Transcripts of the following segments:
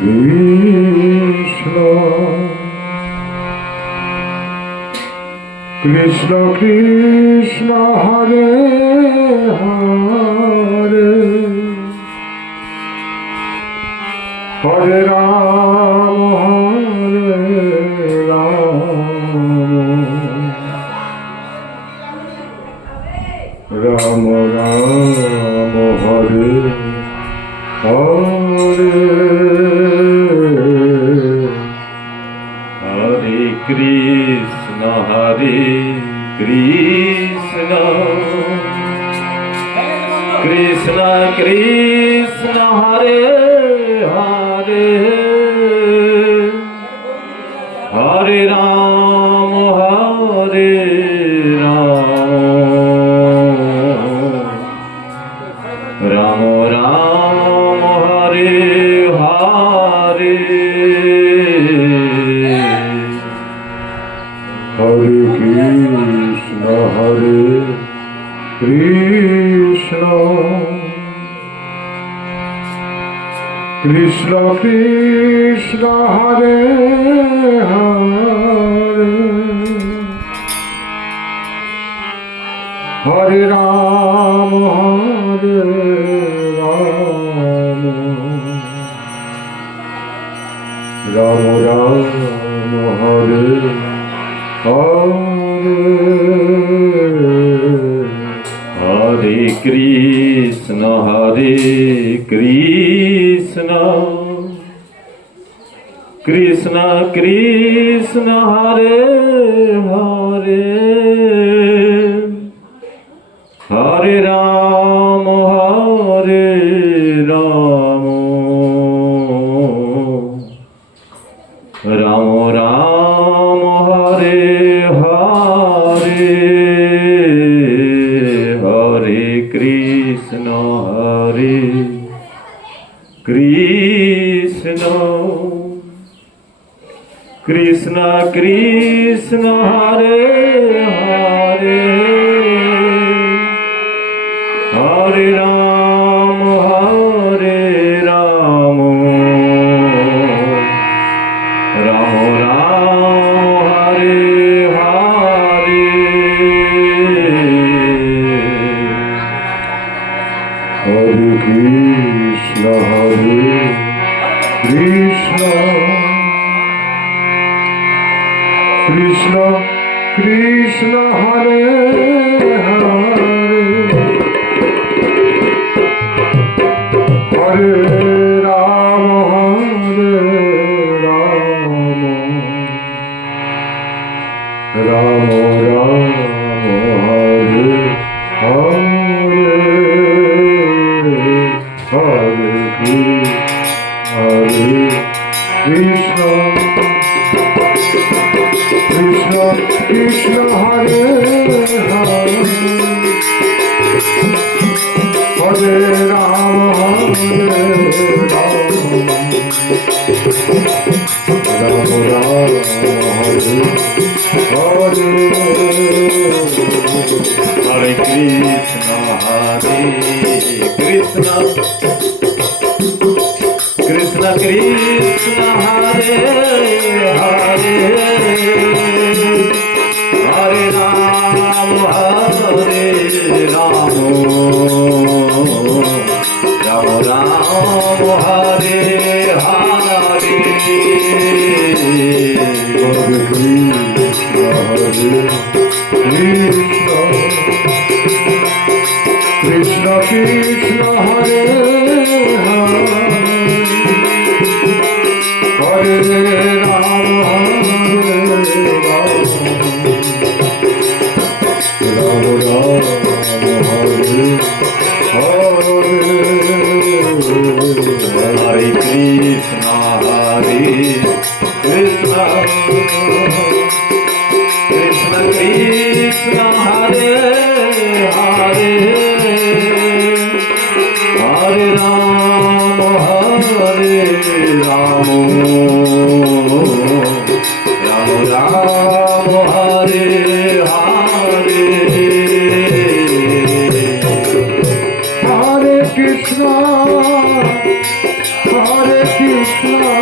Krishna Krishna Krishna Hare Hare Hare Rama Hare Rama Rama Rama Hare Hare Hare Krishna Krishna Krishna Hare Hare Hare Rama Hare Rama Rama Hare Hare Hare Krishna Krishna Krishna Hare Hare Hare Rama Hare Rama Rama Hare Hare Krishna Krishna Krishna Hare Hare Hare Rama Hare Rama Rama Rama Hare Hare Hare Krishna Krishna Krishna Hare Hare Hare Rama Hare Rama Rama Rama Hare Hare Hare Krishna Krishna Krishna Hare Hare Hare Rama Hare Rama Rama Rama Hare Hare Hare Krishna Krishna Krishna Hare Hare Hare Rama Hare Rama Rama Rama Hare Hare Hare Krishna Krishna Krishna Hare Hare Hare Rama Hare Rama Rama Rama Hare Hare Hare Krishna Krishna Krishna Hare Hare Hare Rama Hare Rama Rama Hare Hare Hare Krishna Krishna Krishna Hare Hare Hare Rama Hare Rama Rama Rama Hare Hare Hare Krishna Hare Krishna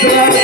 Hare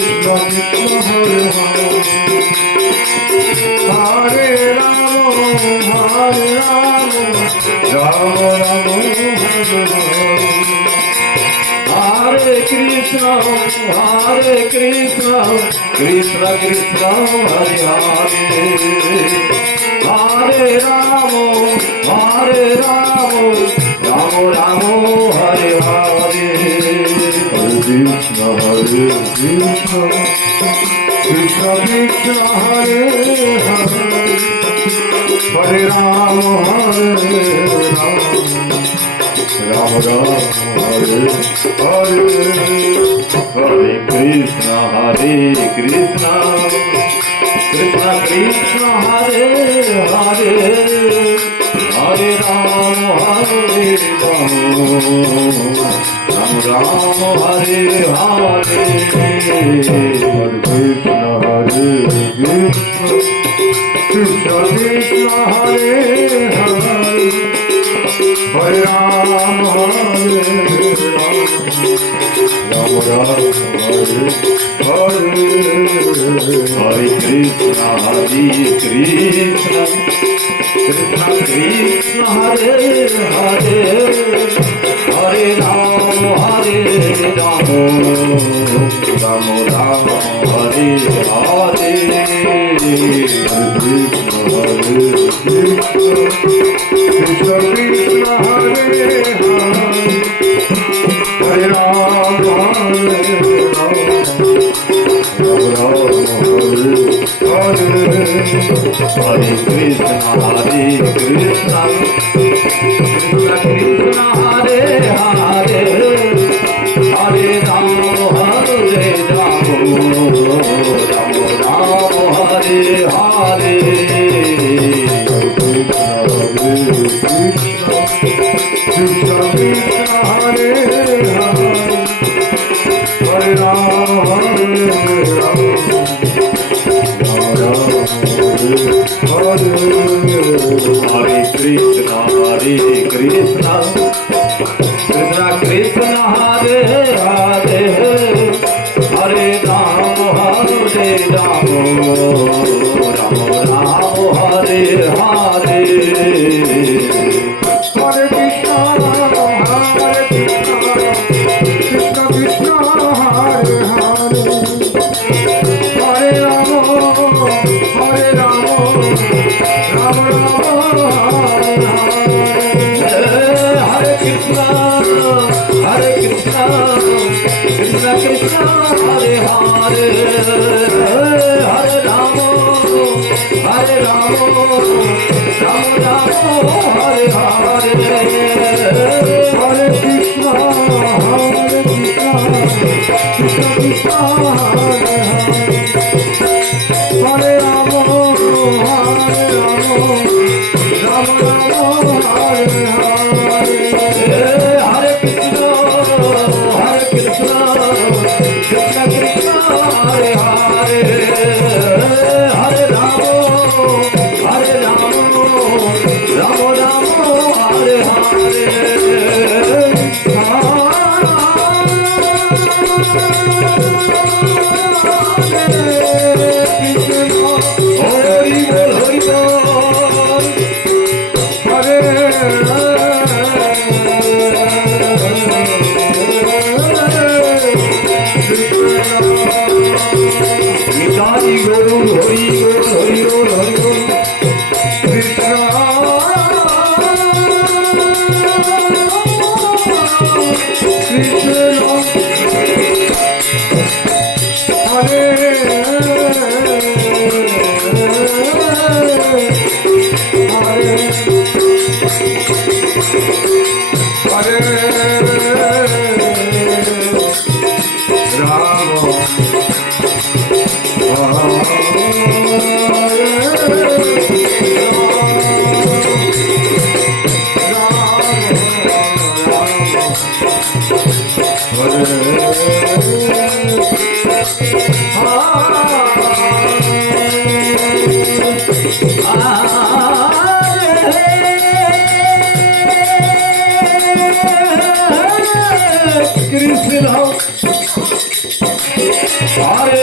Krishna Krishna Hare Hare Hare Rama Hare Rama Rama Rama Hare Hare Hare Krishna Krishna Krishna Hare Hare Hare Rama Rama Rama Hare Hare Krishna Krishna Krishna Krishna Hare Hare Hare Rama Rama Rama Hare Hare Hare Krishna Krishna Krishna Hare Hare Hare Rama Rama Hare Hare Hare Krishna Krishna Krishna Hare Hare Hare Rama Rama Hare Hare Hare Krishna Krishna Krishna Hare Hare Hare Rama Rama Rama Hare Hare Krishna Krishna Hare Hare Hare Rama Hare Krishna Krishna Krishna Hare Hare Hare Rama Rama Hare Hare Krishna Krishna Hare Hare Hare Rama Hare Krishna Krishna Krishna Hare Hare Hare Rama Rama Rama Hare Hare Hare Krishna Krishna Krishna Hare Hare Hare Rama Rama Rama Hare Krishna Krishna Krishna Hare Hare Hare Rama Rama Rama Hare Hare Hare Krishna Krishna Krishna Hare Hare Rama Rama Hare Hare Hare Krishna Krishna Krishna Hare Hare Hare Rama Rama Hare Hare Krishna Hare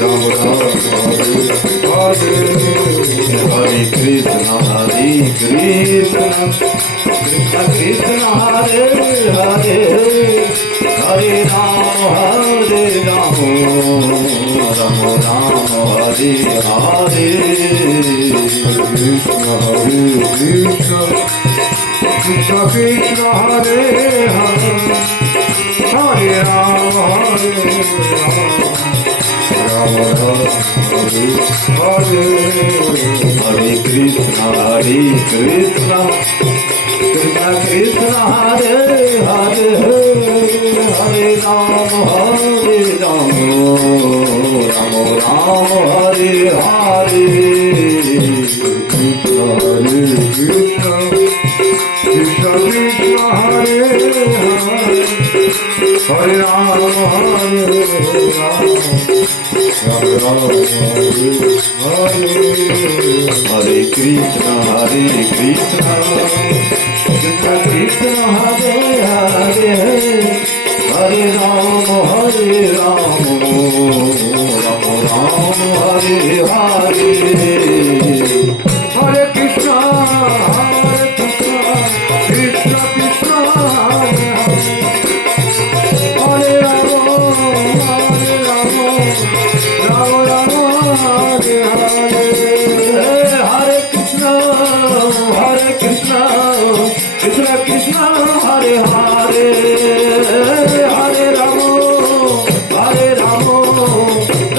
Ram Ram Hare Hare Krishna Krishna Krishna Hare Hare Hare Ram Ram Ram Hare Hare Krishna Krishna Krishna Krishna Hare Hare Hare Ram Ram Ram Hare Hare Krishna Krishna Krishna Hare Hare Hare Ram Ram Ram Hare Hare Krishna Krishna Krishna Krishna Hare Hare Hare Ram Hare Krishna Krishna Krishna Hare Hare Hare Ram Ram Ram Hare Hare Hare Krishna Krishna Krishna Hare Ram Ram Ram Hare Hare Hare Krishna Krishna Krishna Hare Hare Hare Ram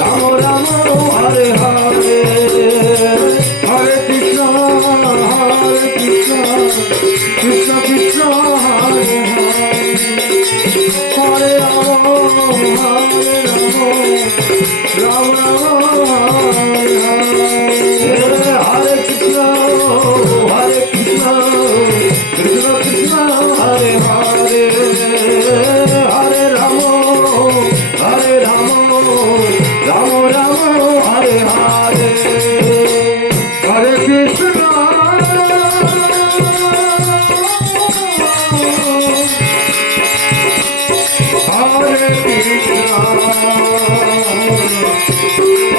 Ram Ram Hare Hare Hare Krishna Krishna Krishna Hare Hare Ram Ram Hare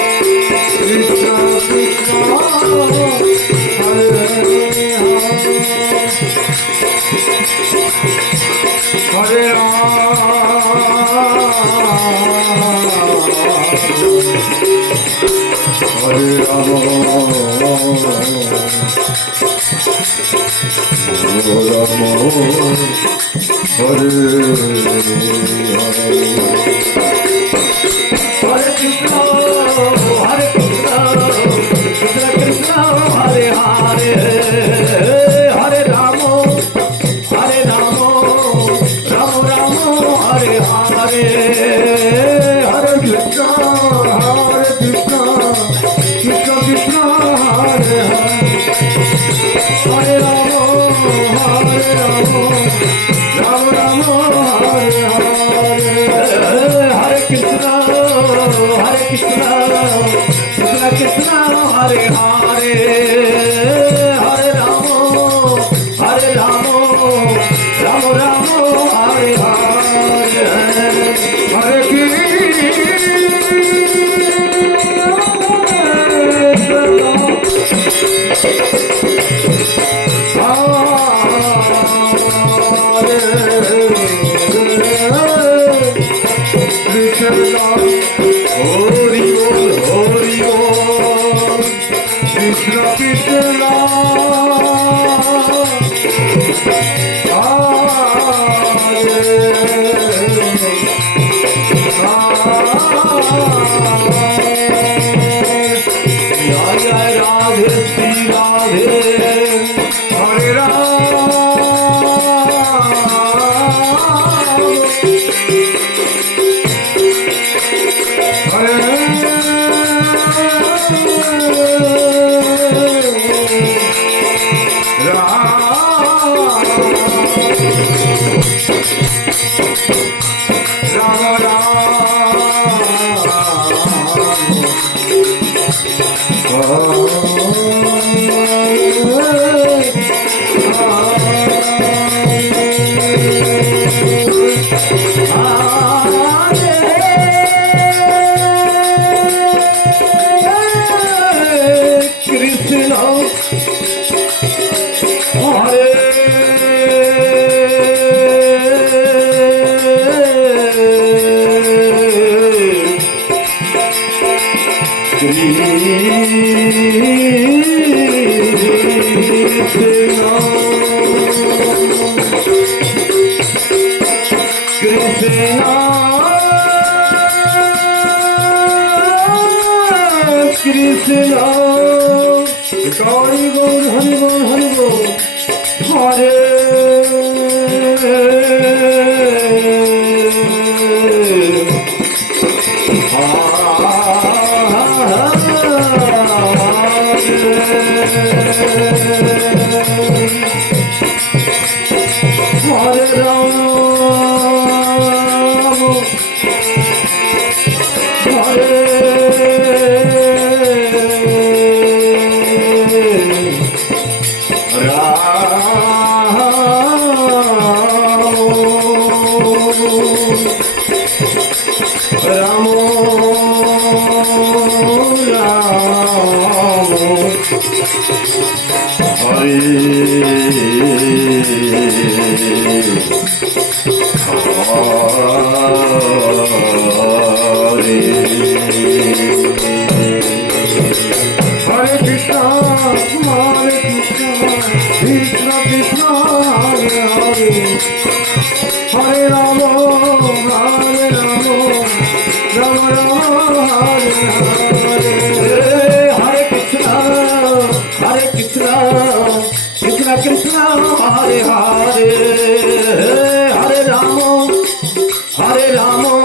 Hare Krishna Krishna Krishna Hare Hare Hare Ram Ram Hare Hare Hare Krishna Hare Krishna Krishna Krishna Hare Hare Krishna, Hari Bol, Hari Bol, Hari Bol, Hare Krishna, Hare Hare, Hare Ramo, Hare Ramo,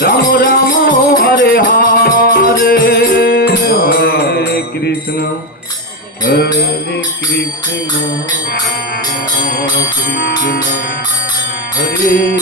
Ramo Ramo, Hare Hare, Hare Krishna, Hare Krishna, Krishna, Hare Hare, Hare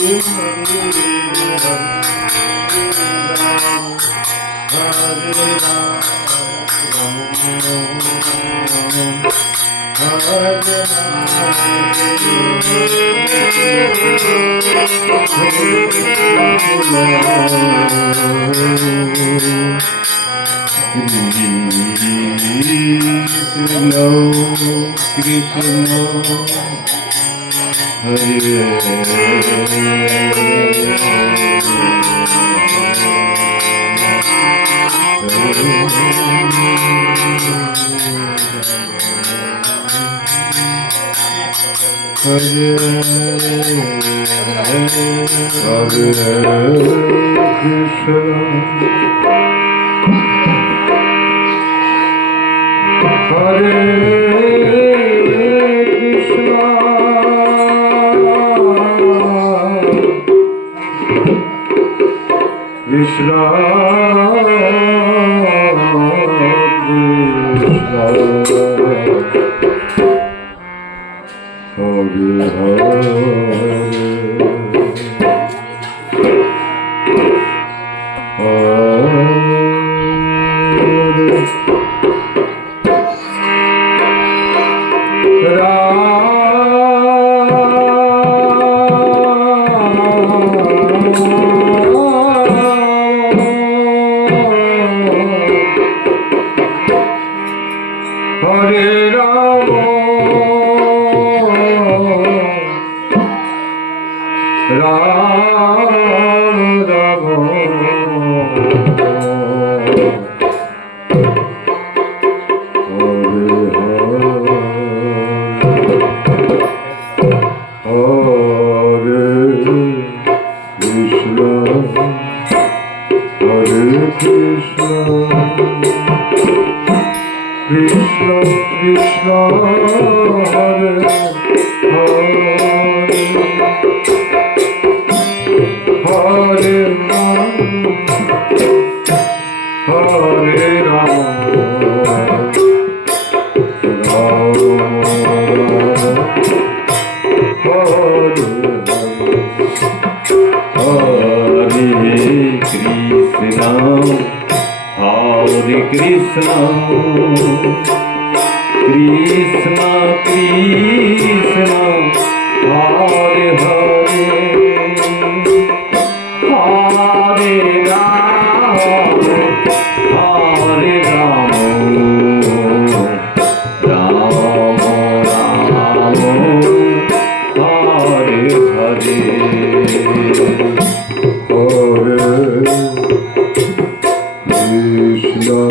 Krishna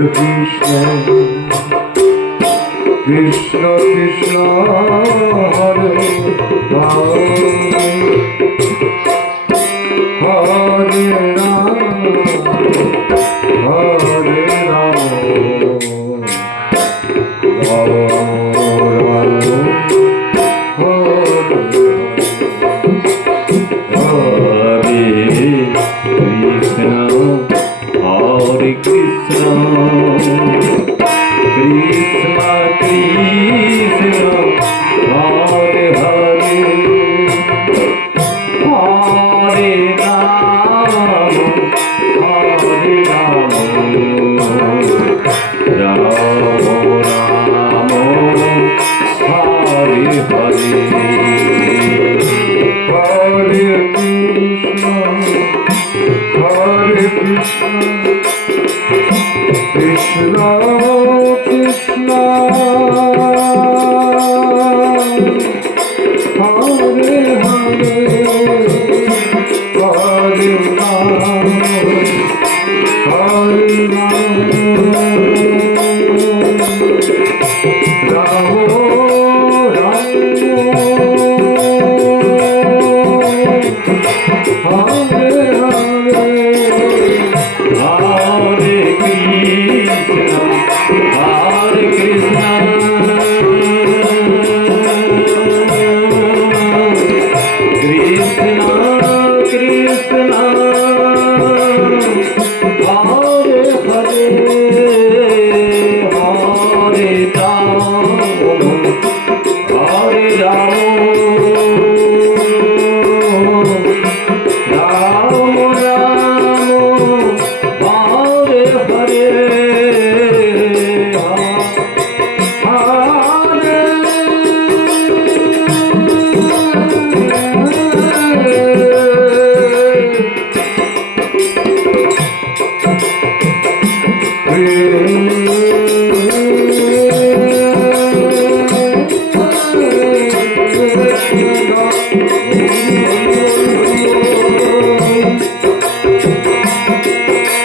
Krishna Krishna Hare Hare Hare Rama Hare Rama Hare Krishna Krishna Krishna Hare Hare Hare Rama Hare Rama Rama Rama Hare Hare Hare Krishna Hare Krishna Krishna Krishna Hare Hare Hare Rama Hare Rama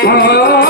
Ah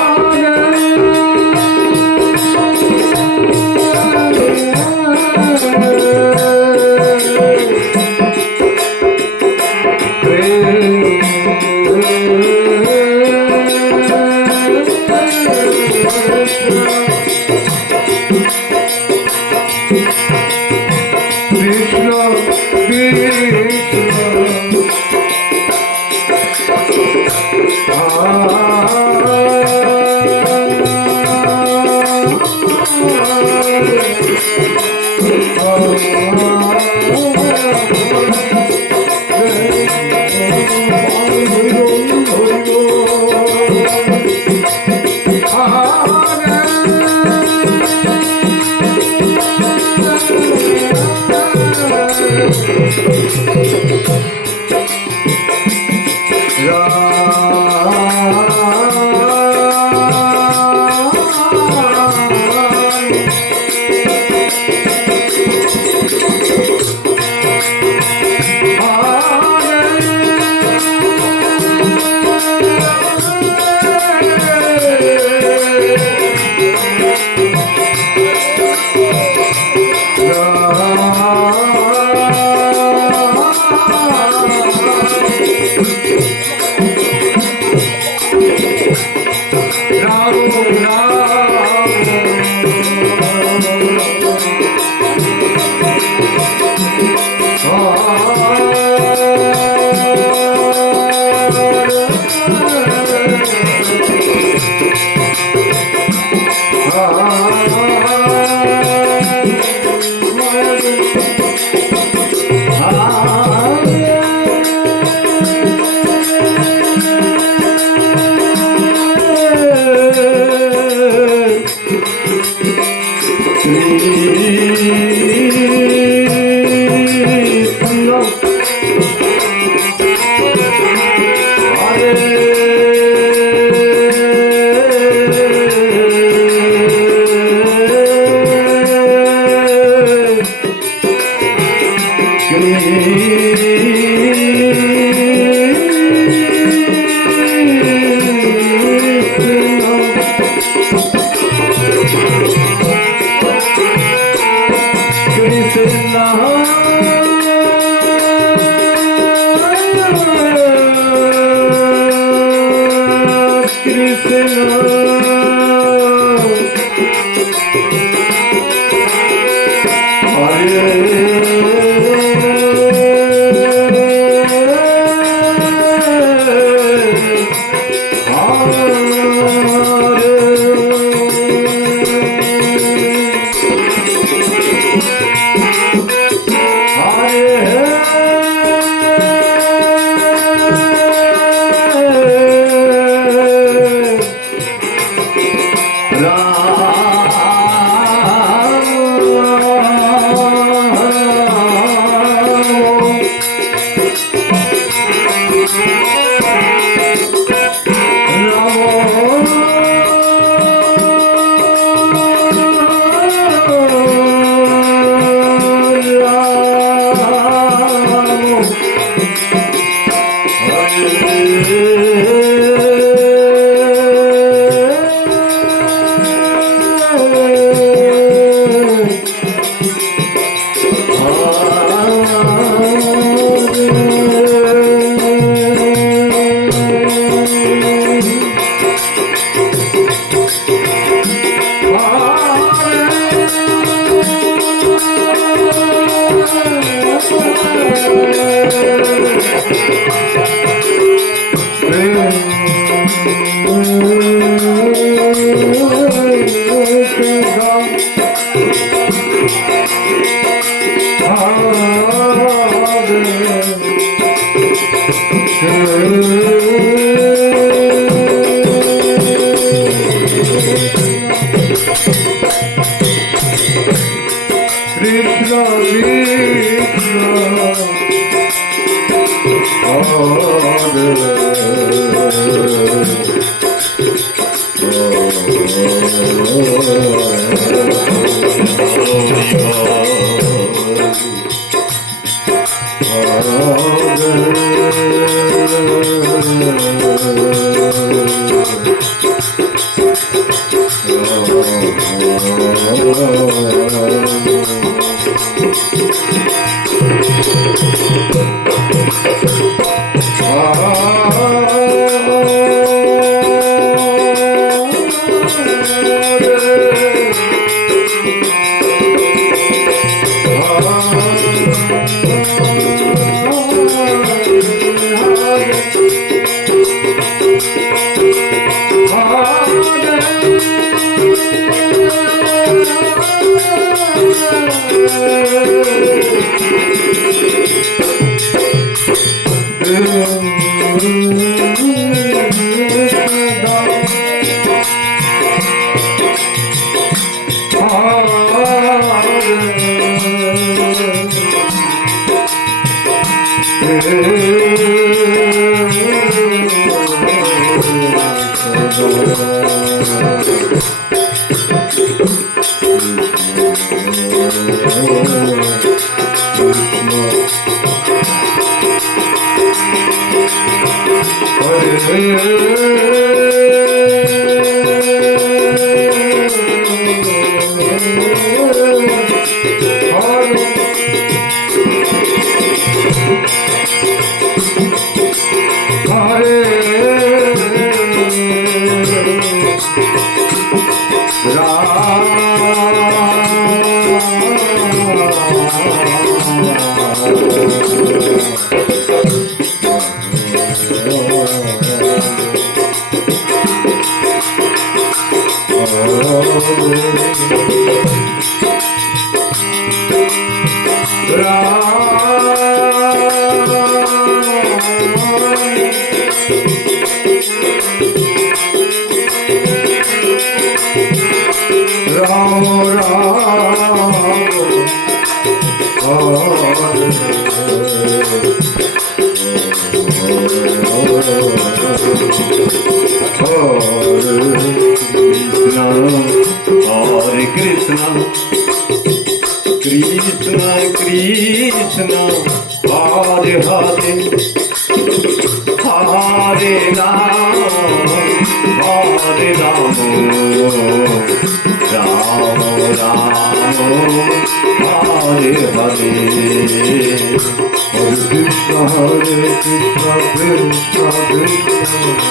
Krishna Hare Krishna Krishna Krishna Hare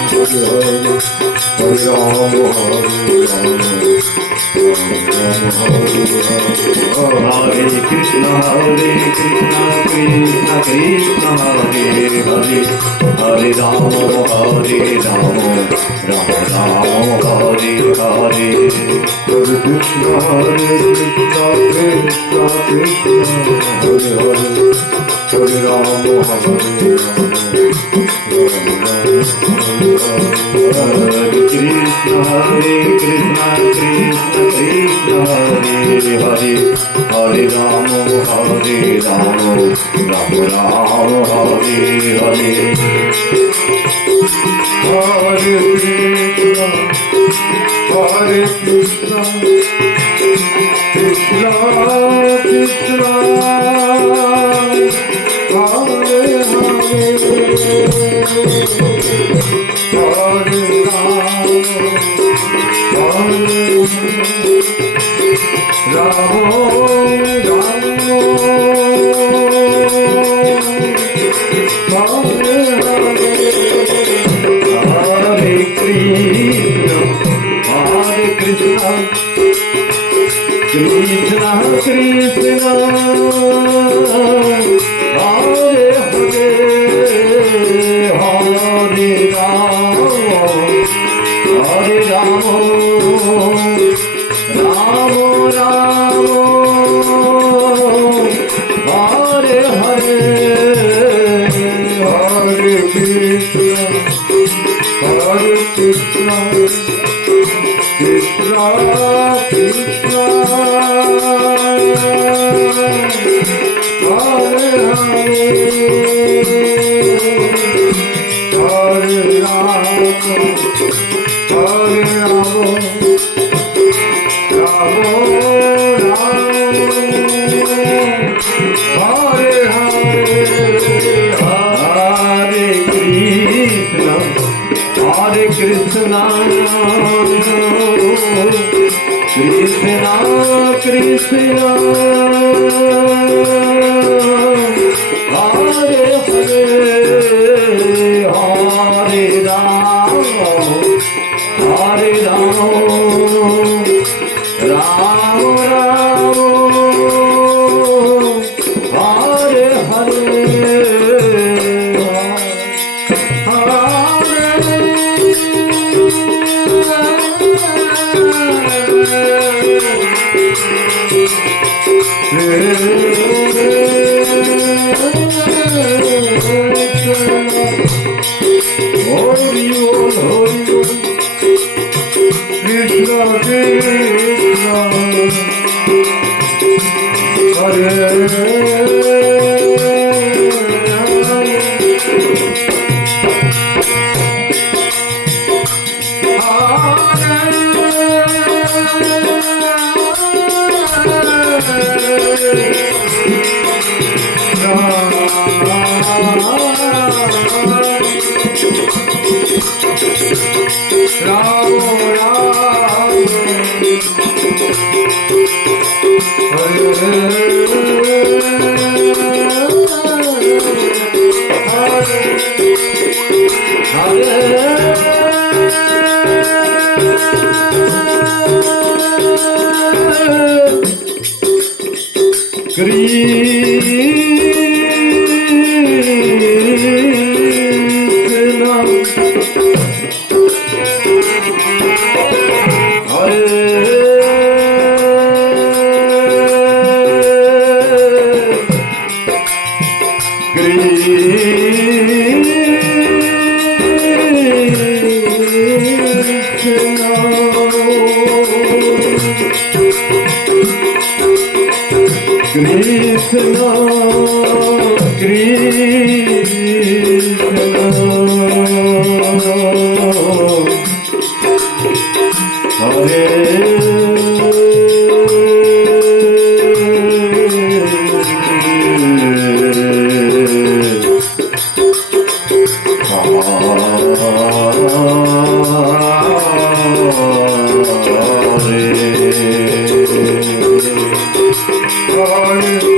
Hare Hare Rama Rama Rama Hare Hare Hare Krishna Krishna Krishna Hare Hare Hare Rama Hare Krishna Krishna Krishna Hare Hare Hare Rama Rama Rama Hare Hare Hare Krishna Krishna Krishna Hare Hare Hare Krishna Krishna Hare Hare Hare Rama Rama Rama Hare Hare Hare Krishna Krishna Krishna Krishna Hare Hare Hare Rama Hare Rama Rama Rama Hare Hare Hare Krishna Krishna Krishna Hare Hare Hare Rama Rama Rama Hare Hare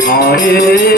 Hare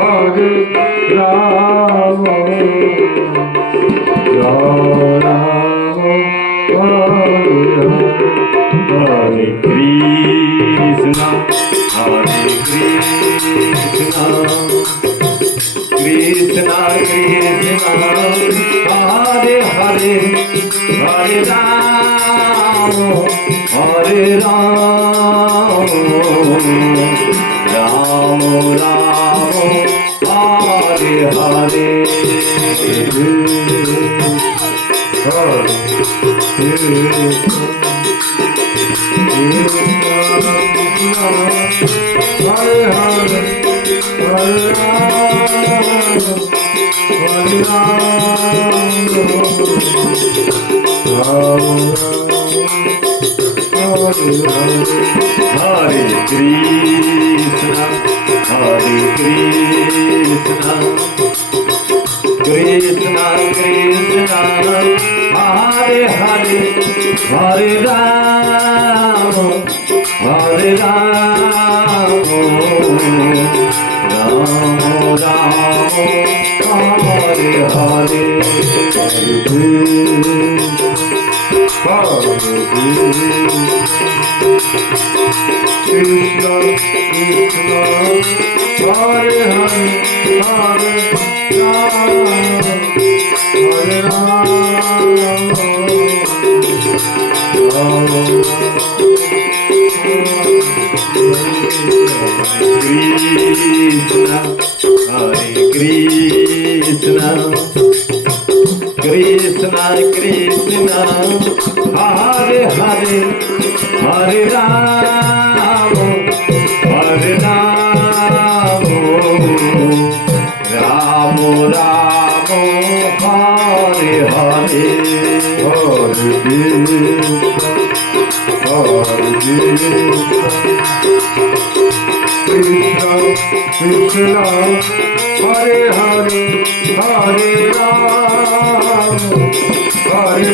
Hare Ram, Krishna Krishna Hare Hare Hare Ram Hare Ram Ram Ram Hare Hare Hare Krishna Krishna Krishna Hare Hare Hare Ram Hare Ram Ram Ram Hare Hare Krishna Krishna Hare Hare Hare Ram Krishna Hare Krishna Krishna Krishna Hare Hare Hare Ram Hare Ram Ram Ram Hare Hare Krishna Krishna Hare Hare Hare Ram Hare Ram Ram Ram Hare Hare Hare Krishna Krishna Krishna Hare Hare Hare Ram Hare Ram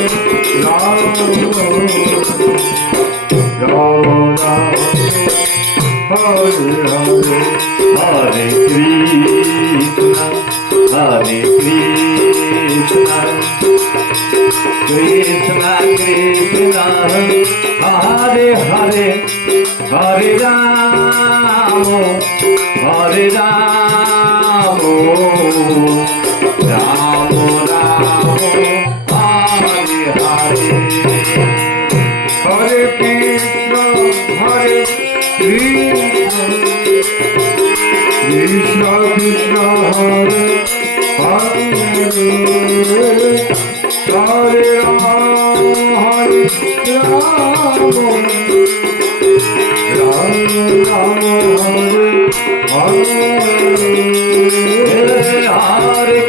Ram Ram Hare Hare Hare Krishna Krishna Krishna Hare Hare Hare Ram Hare Ram Ram Ram Hare Hare Hare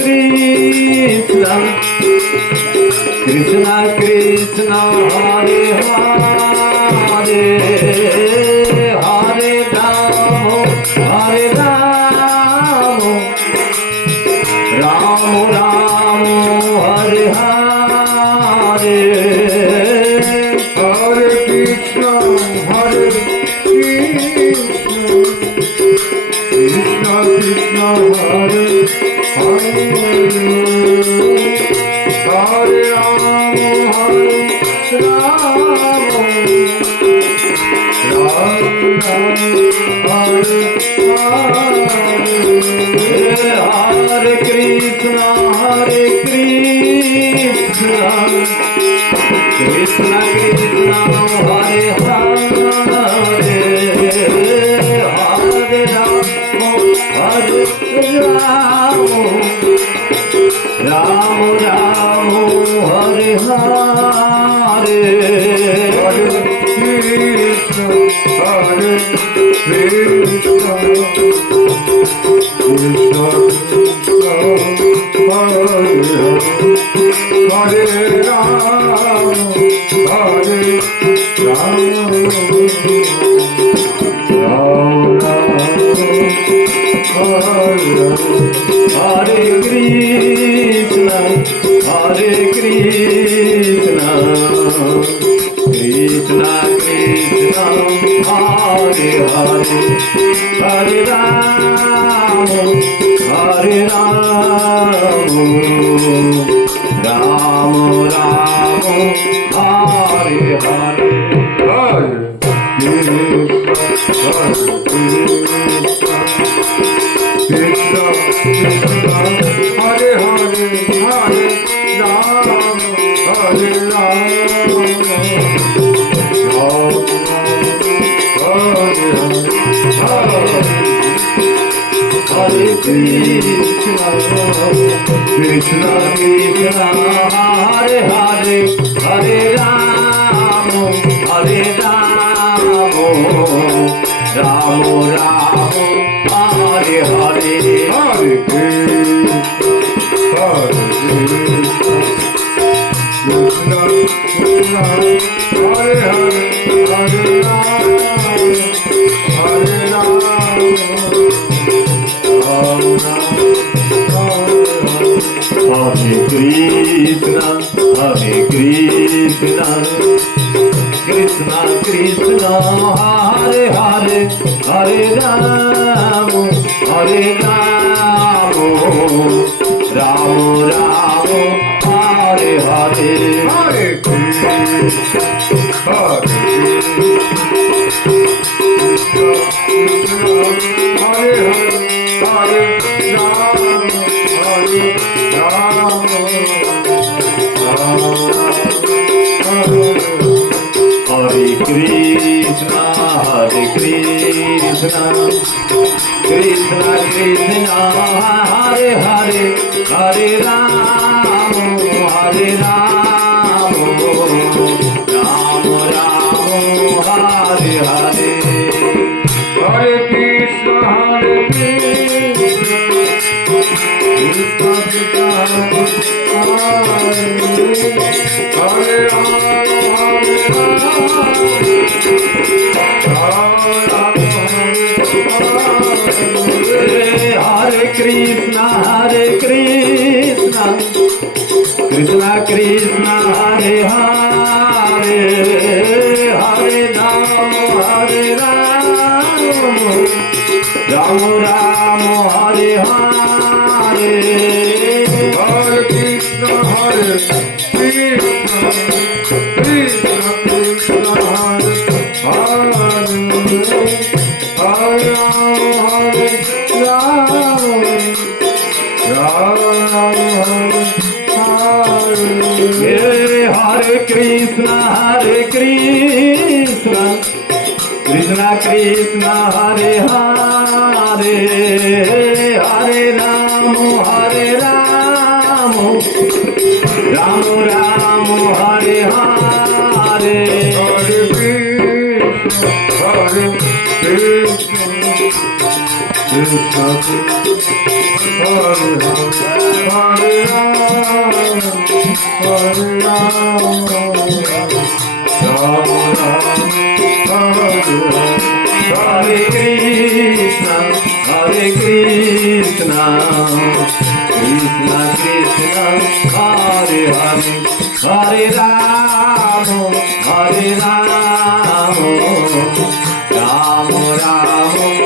Krishna Krishna Krishna Hare Hare Hare Ram Ram Ram Hare Hare Hare Krishna Krishna Krishna Hare Hare Hare Ram Ram Ram Hare Hare Krishna Krishna Krishna Hare Hare Hare Ram Ram Ram Hare Hare Hare Krishna Krishna Krishna Hare Hare Ram Hare Krishna Krishna Krishna Hare Hare Hare Ram Hare Ram Ram Ram Hare Hare Hare Krishna Krishna Krishna Hare Hare Hare Ram Hare Ram Ram Hare Hare Hare Krishna Krishna Krishna Hare Hare Hare Ram Hare Ram Ram Ram Hare Hare Hare Krishna Krishna Krishna Hare Hare Hare Ram Hare Ram Ram Ram Hare Krishna Krishna Krishna Hare Hare Hare Ram Hare Ram Ram Ram Hare Hare Hare Krishna Hare Krishna Hare Hare Ram Hare Ram Hare Krishna Krishna Krishna Hare Hare Hare Ram Hare Ram Ram Ram Hare Hare Hare Krishna Hare Krishna Krishna Krishna Hare Ram Hare Hare Krishna Krishna Krishna Hare Hare Hare Ram Hare Ram Ram Ram Hare Hare Hare Krishna Hare Krishna Krishna Krishna Hare Hare Hare Ram Ram Hare Krishna Krishna Krishna Hare Hare Hare Ram Hare Ram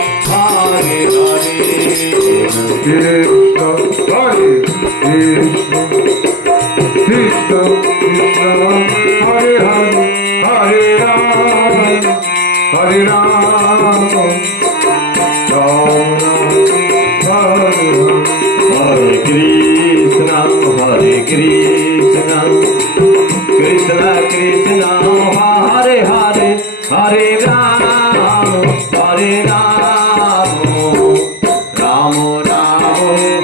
Ram Ram Hare Hare Hare Krishna Hare Krishna Krishna Krishna Hare Hare Hare Ram Ram Hare Krishna Krishna Krishna Hare Hare Hare Ram Hare Ram Ram Ram Hare Hare Krishna Hare Krishna Krishna Krishna Hare Hare Hare Ram Hare Ram Ram Hare Hare Krishna Krishna Krishna Hare Hare Hare Ram Hare Ram Ram Ram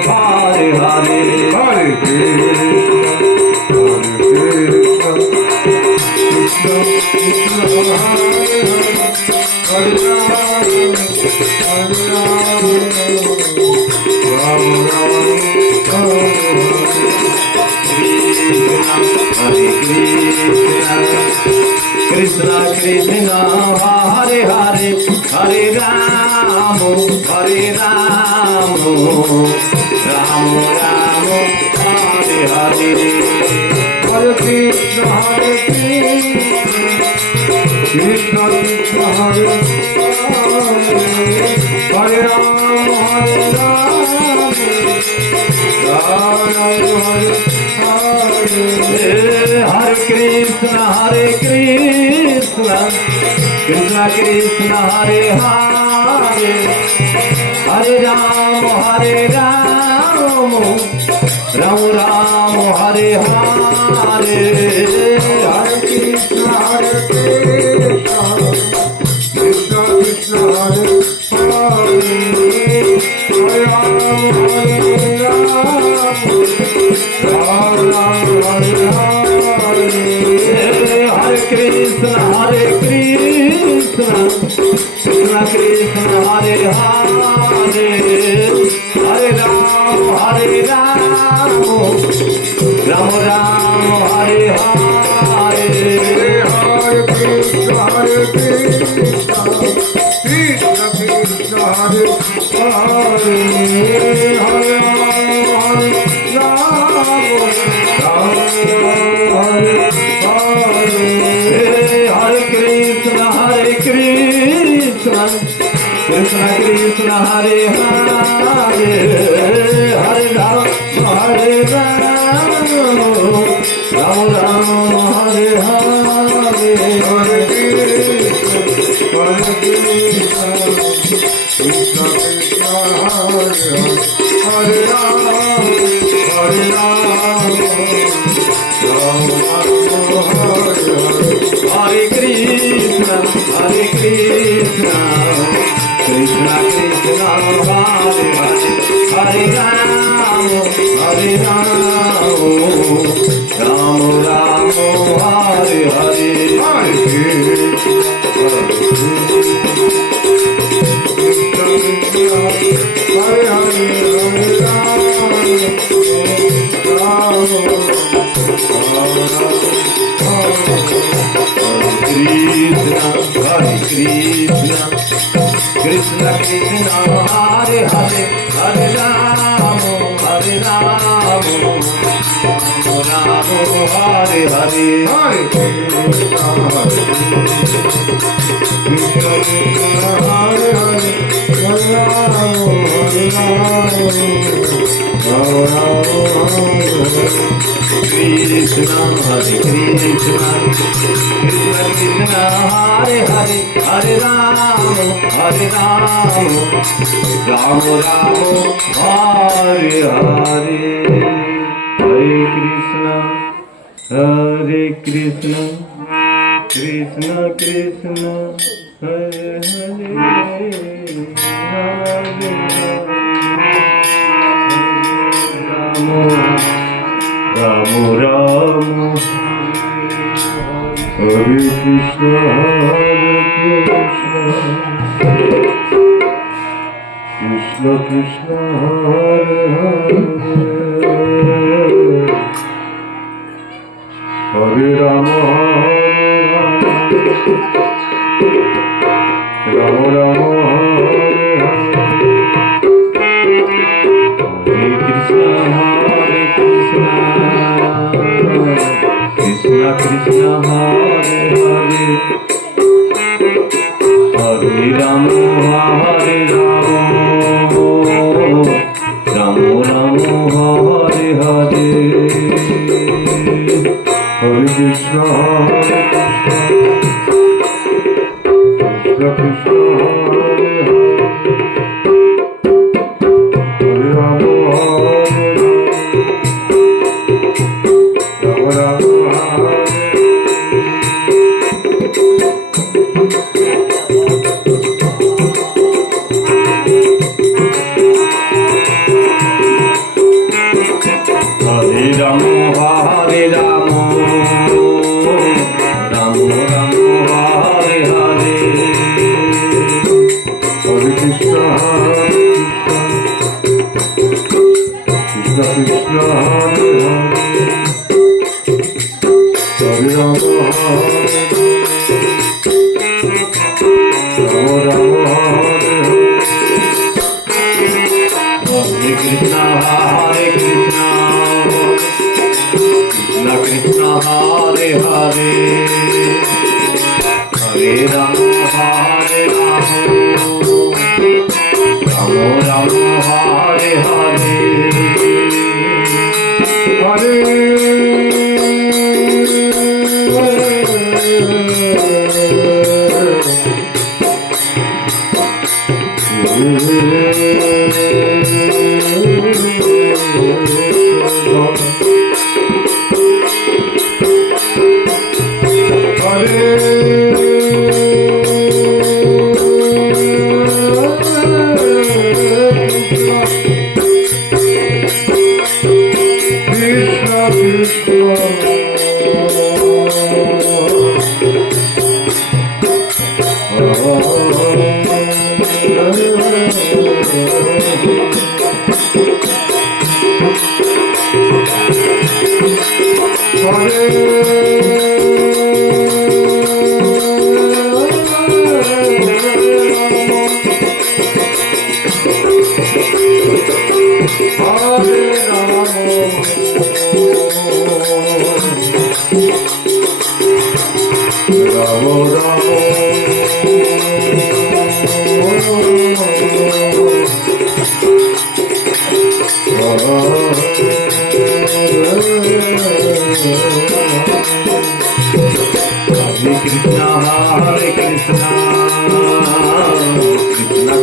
Hare Hare Hare Krishna Krishna Krishna Hare Hare Hare Ram Ram Ram Hare Hare Krishna Krishna Hare Hare Hare Ram Hare Ram Ram Ram Hare Hare Hare Krishna Hare Krishna Krishna Hare Hare Ram Hare Ram Ram Ram Hare Hare Krishna Krishna Krishna Hare Hare Hare Ram, Hare Ram, Ram Ram, Hare Hare, Hare Krishna, Hare Krishna, Krishna Krishna, Hare Hare, Hare Ram, Hare Ram, Ram Ram, Hare Hare. Hare Krishna, Hare Krishna, Krishna Krishna, Hare Hare, Hare Ram, Hare Ram, Ram Ram, Hare Hare. Hare Krishna, Hare Krishna, Krishna Krishna, Hare Hare, Hare Ram, Hare Hare Krishna, Hare Krishna, Krishna Krishna, Hare Hare, Hare Ram, Hare Ram, Ram Ram, Hare Hare. Hare Krishna, Krishna Krishna, Hare Ram, Hare Ram, Ram Hare Hare Krishna, Hare Krishna, Krishna Krishna, Hare Hare, Hare Ram, Hare Ram, Ram Ram, Hare Hare. Hare Krishna, Hare Krishna, Krishna Krishna, Hare Hare, Hare Ram, Hare Ram, Ram Hare Hare. Hare Krishna, Krishna Krishna, Hare Hare, Hare Ram, Hare Ram, Krishna, Hare Krishna, Krishna Krishna, Hare Hare, Hare Ram, Hare Ram, Ram Ram, Hare Hare. Hare Krishna, Hare Krishna, Krishna Krishna, Hare Hare, Hare Ram, Ram, Hare Krishna, Krishna Krishna, Hare Hare, Hare Rama, Rama Rama, Hare Krishna, Hare Krishna, Krishna Krishna, Hare Hare, Hare Rama, Hare Rama, Rama Rama, Hare Hare. Hare Krishna, Krishna Krishna, Hare Rama, Rama Rama, Hare Rama, Hare Rama, Rama Rama, Hare Hare. Hare Krishna, Krishna Krishna, Hare Hare, Hare Rama, Rama Rama, Hare Krishna, Hare Krishna, Krishna Krishna, Hare Hare, Hare Rama, Hare Rama, Rama Rama, Hare Hare. Hare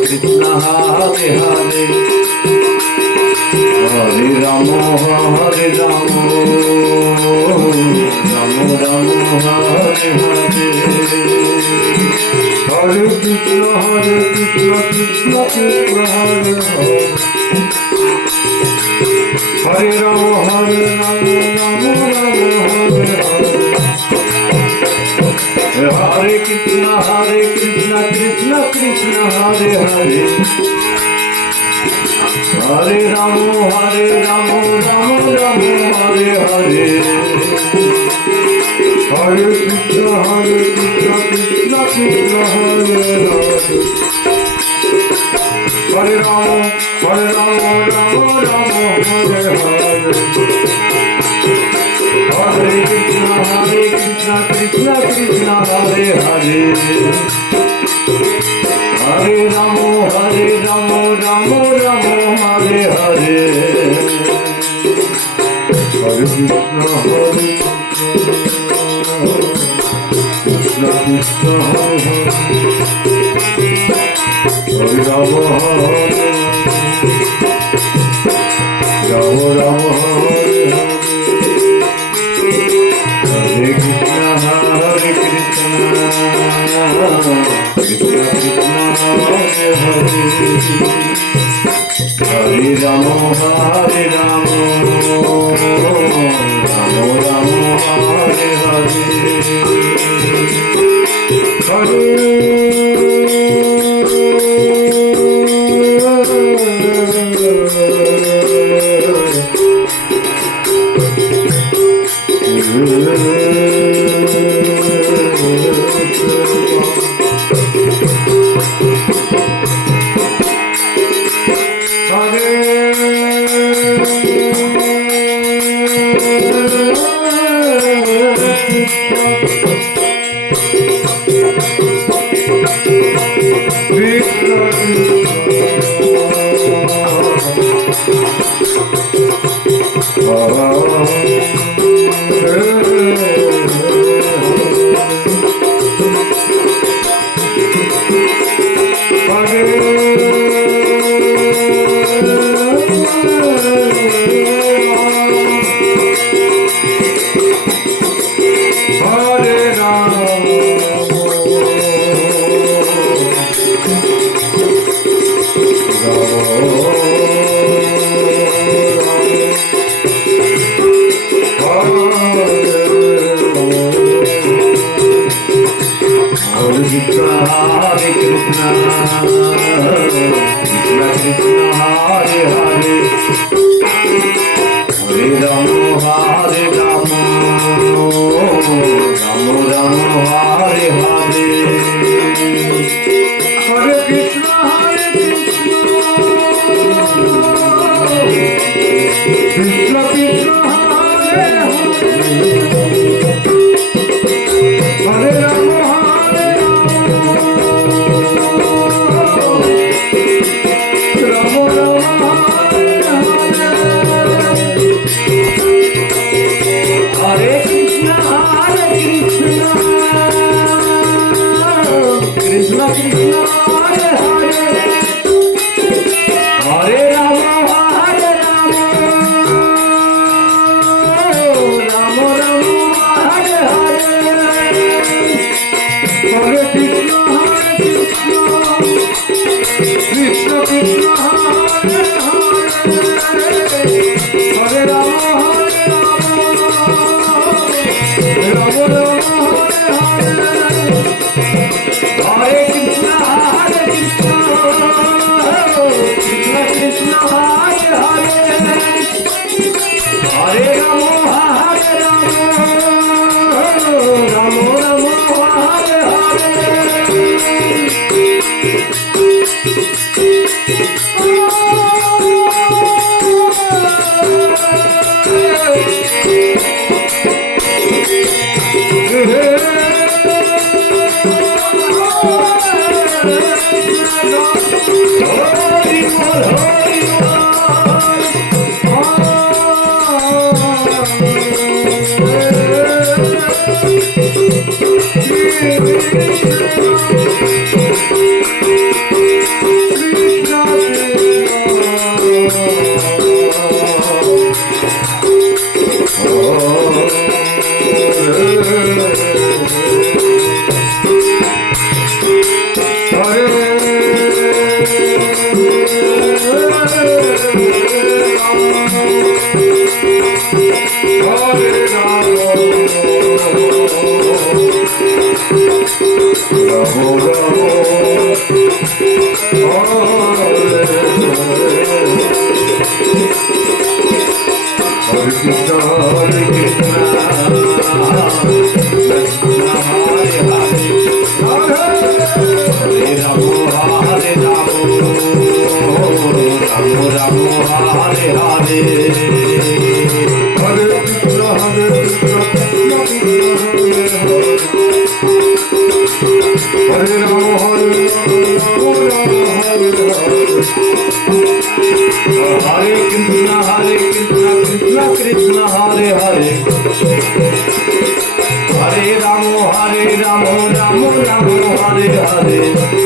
Krishna Hare Hare Hare Rama Hare Rama Rama Rama Hare Hare Hare Krishna Krishna Krishna Hare Hare Hare Rama Rama Hare Hare Hare Krishna Krishna Krishna Hare Hare Hare Rama Rama Rama Hare Hare Hare Krishna Krishna Krishna Hare Hare Hare Rama Rama Rama Hare Hare Hare Krishna Krishna Krishna Hare Hare Hare Rama Rama Rama Hare Hare Hare Krishna Krishna Krishna Hare Hare Hare Rama Rama Hare Hare Hare Krishna Krishna Krishna Hare Hare Hare Rama Rama Rama Hare Hare Hare Krishna, Hare Krishna, Hare Hare, Hare Ramo, Hare Ramo, Ramo Ramo, Hare Hare.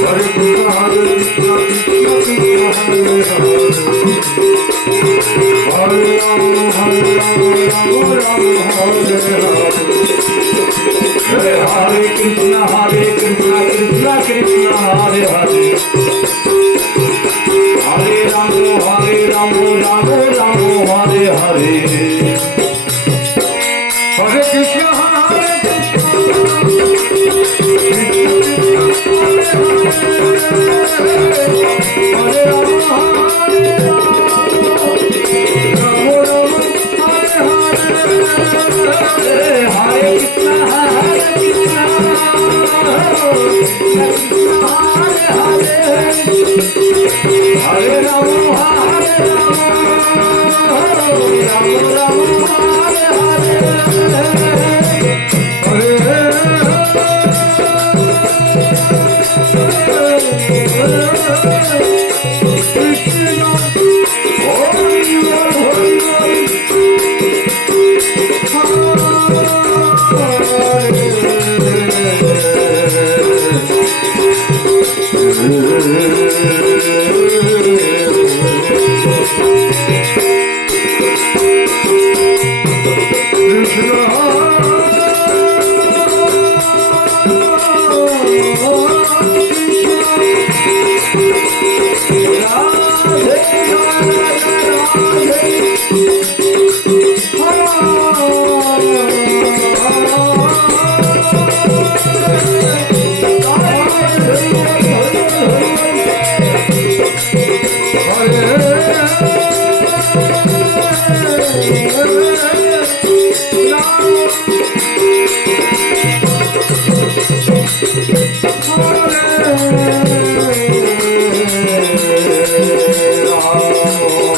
Hare Krishna, Hare Krishna, Hare Rama, Hare Hare Krishna, Krishna Krishna, Hare Hare, Hare Ramo, Ramo Ramo, Hare Hare. Hare Krishna, Hare Krishna, Hare Rama, Hare Krishna, Krishna Krishna, Hare Hare, Hare Ramo, Ramo Ramo, Hare Hare. Hare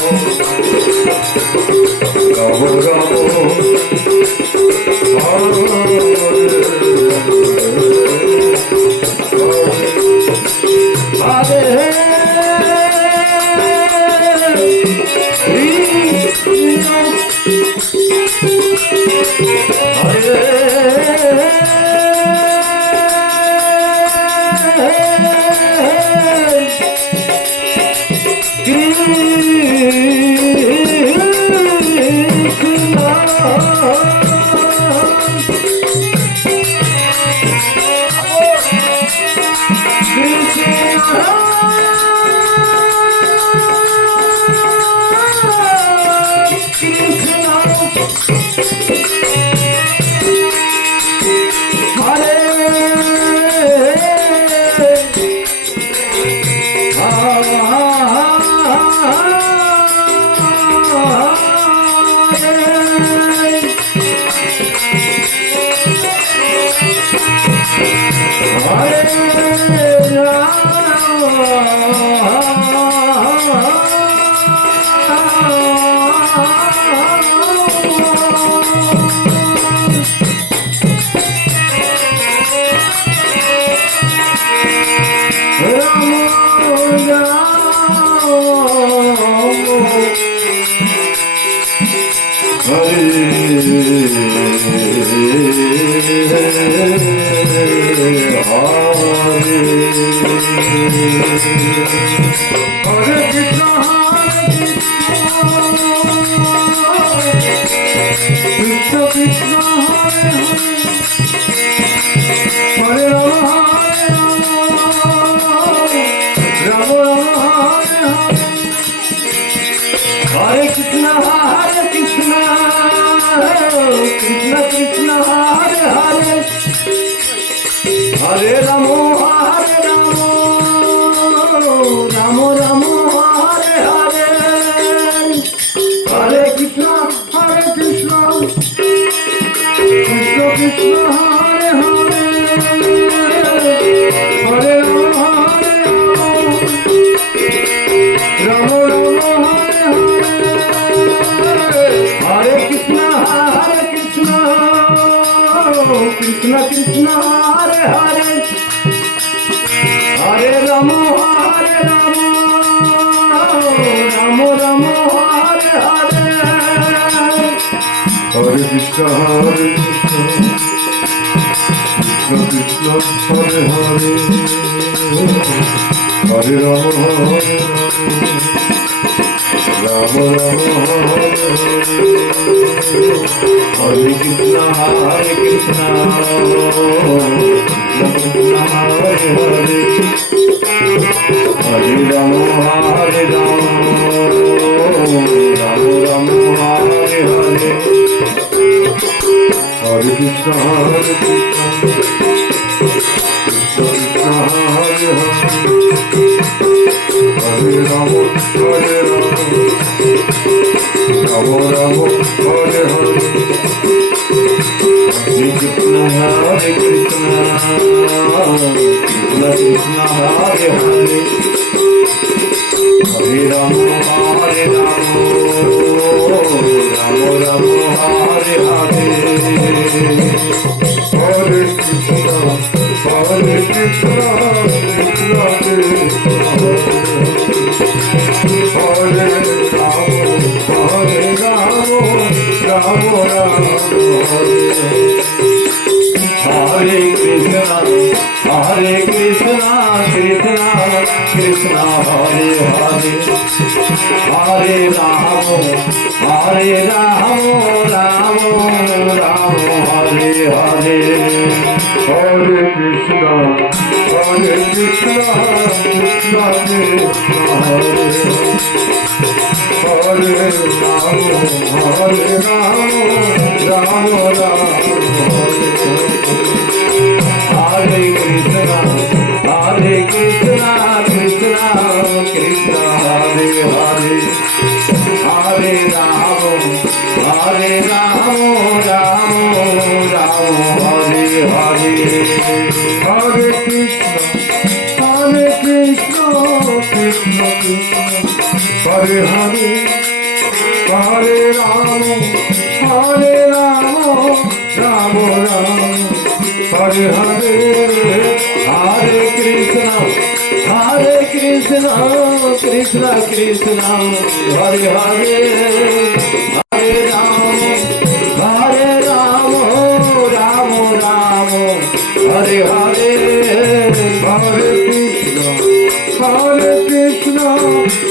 Krishna, Hare Ramo, Ramo Ramo, Hare Krishna Krishna Hare Hare Hare Ram Ram Ram Hare Hare Hare Krishna, Krishna Krishna, Hare Hare, Hare Rama, Rama Rama, Hare Krishna, Hare Krishna, Krishna Hare Hare, Hare Rama, Hare Rama, Rama Rama, Hare Hare. Hare Krishna, Krishna Krishna, Hare Hare, Hare Rama, Hare Rama, Rama Rama, Hare Hare. Hare Krishna, Hare Krishna, Krishna Krishna, Hare Hare, Hare Rama, Hare Rama, Rama Rama, Hare Hare. Hare Krishna, Hare Krishna, Krishna Krishna, Hare Rama, Hare Rama, Rama Rama, Hare Krishna, Hare Krishna, Krishna Krishna, Hare Hare, Hare Rama, Hare Rama, Rama Rama, Hare Hare. Hare Krishna, Hare Krishna, Krishna Krishna, Hare Rama, Hare Rama, Rama Rama, Hare Krishna, Hare Krishna, Krishna Krishna, Hare Hare, Hare Rama, Hare Rama, Rama Rama, Hare Hare. Hare Krishna, Hare Krishna, Krishna Krishna, Hare Hare, Hare Rama, Hare Rama, Rama Rama, Hare Hare. Hare Krishna, Hare Krishna, Krishna Krishna, Hare Hare, Hare Rama, Hare Rama, Rama Rama, Hare Hare. Hare Krishna, Hare Krishna,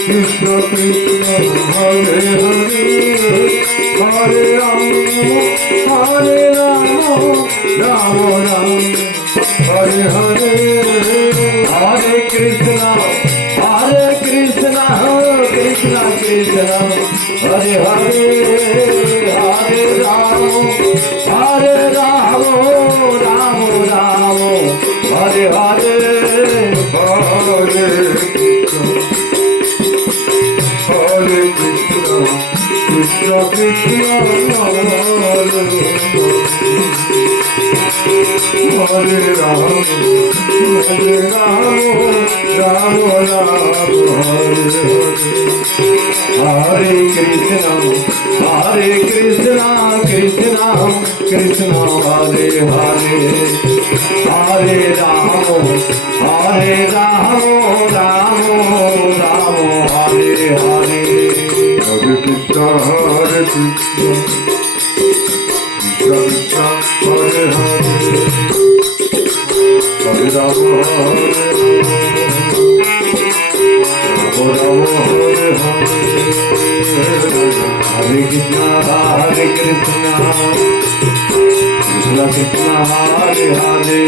Krishna Krishna, Hare Hare, Hare Rama, Hare Rama, Rama Rama, Hare Hare. Hare Krishna, Hare Krishna, Krishna Krishna, Hare Hare, Hare Rama, Hare Rama, Rama Rama, Hare Hare. Hare Krishna, Krishna Krishna, Hare Rama, Hare Rama, Rama Rama, Hare Hare. Hare Krishna, Hare Krishna, Krishna Krishna, Hare Hare, Hare Rama, Hare Rama, Rama Rama, Hare Hare. Hare Krishna, Hare Krishna, Krishna Krishna, Hare Hare, Hare Rama, Hare Rama, Hare Hare. Hare Krishna, Hare Krishna, Krishna Krishna, Hare Hare,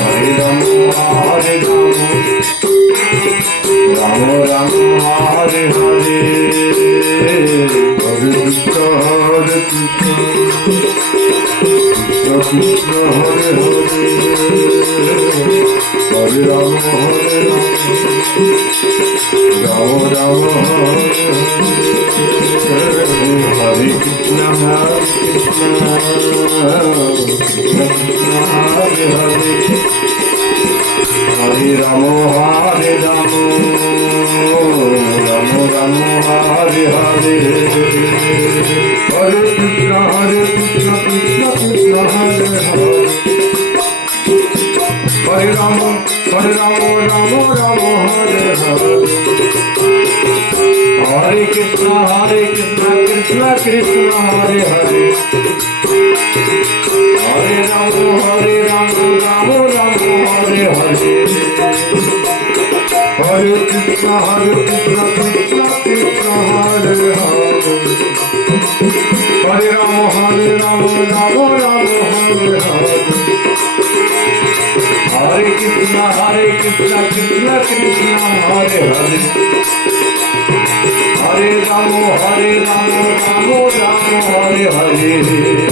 Hare Rama, Hare Rama, Rama Rama, Hare Hare. Hare Krishna, Hare Krishna, Krishna Krishna, Hare Hare, Hare Rama, Hare Rama, Rama Rama, Hare Hare. Hare Krishna, Hare Krishna, Krishna Krishna, Hare Hare, Hare Rama, Hare Rama, Rama Rama, Hare Hare. Hare Krishna, Krishna Krishna, Hare Ram Hare Hare Hare Krishna Krishna Krishna Hare Hare Hare Ram Ram Ram Hare Hare Hare Krishna Krishna Krishna Hare Hare Hare Ram Ram Hare Hare Hare Krishna Krishna Krishna Hare Hare Hare Ram Ram Hare Hare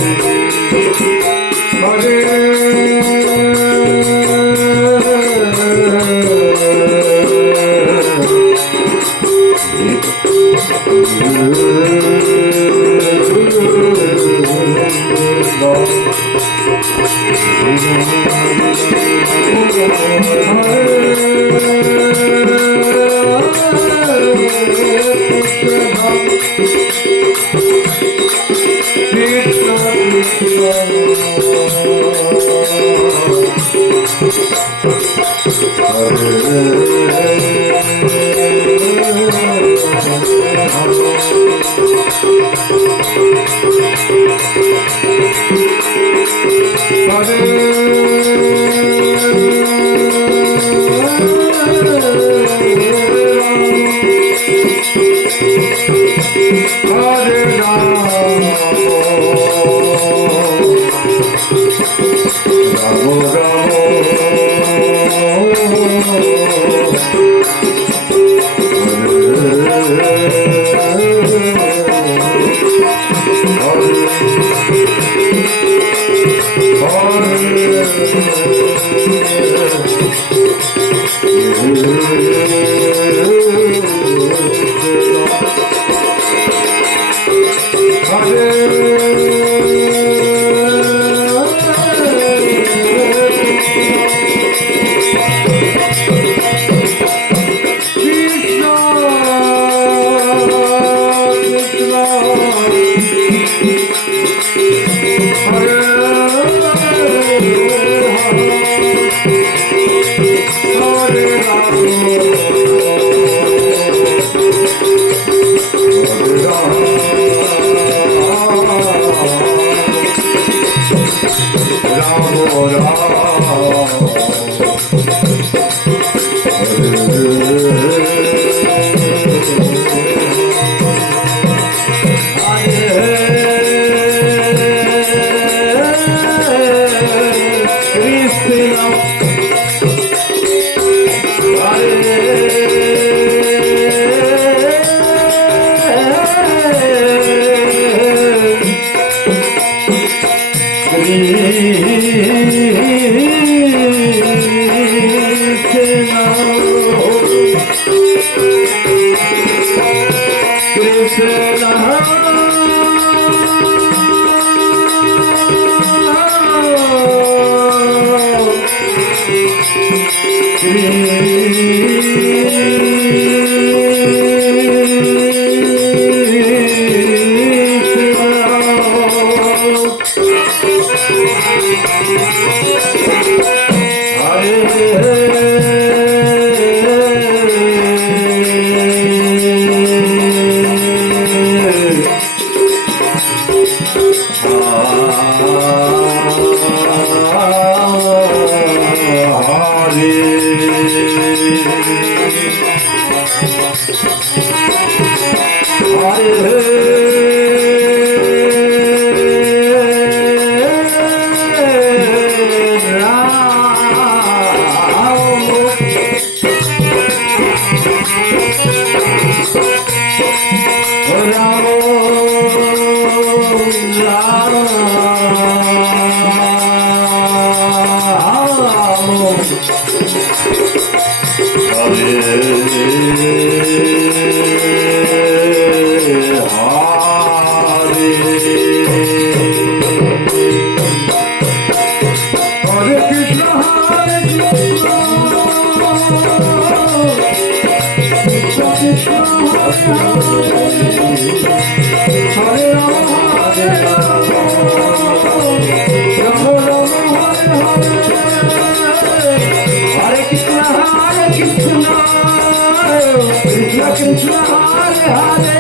Krishna Hare Hare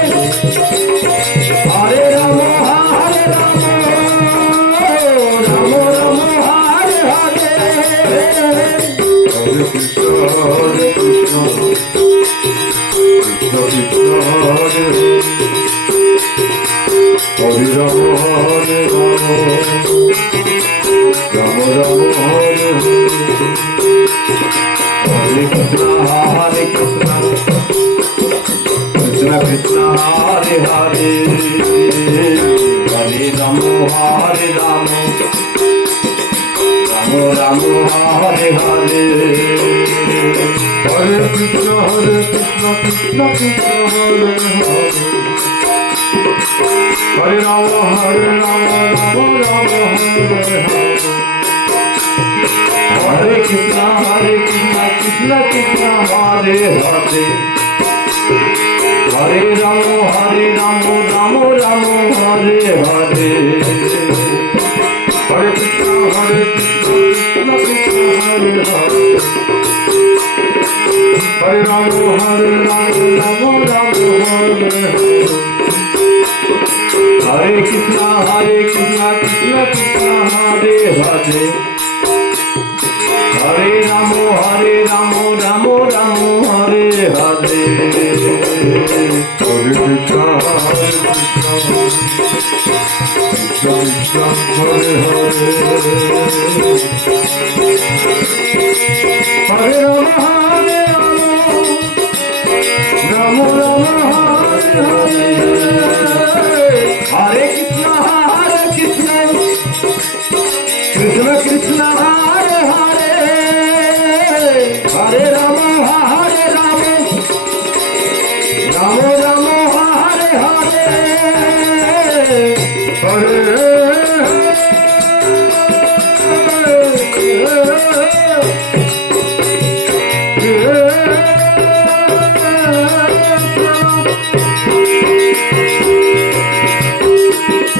Hare Rama Hare Rama Rama Rama Hare Hare Hare Krishna Krishna Krishna Hare Hare Rama Hare Rama Rama Rama Hare Hare Krishna Krishna Krishna Hare Hare Hare Rama Hare Rama Rama Rama Hare Hare Hare Krishna Krishna Krishna Hare Hare Hare Rama Hare Rama Rama Rama Hare Hare Hare Krishna Krishna Krishna Hare Hare Hare Rama Rama Rama Hare Hare Hare Krishna Krishna Krishna Hare Hare Hare Rama Hare Rama Rama Rama Hare Hare Hare Krishna Krishna Krishna Hare Hare Hare Rama Rama Rama Hare Hare Hare Krishna Krishna Krishna Hare Hare Hare Rama Hare Rama Rama Hare Hare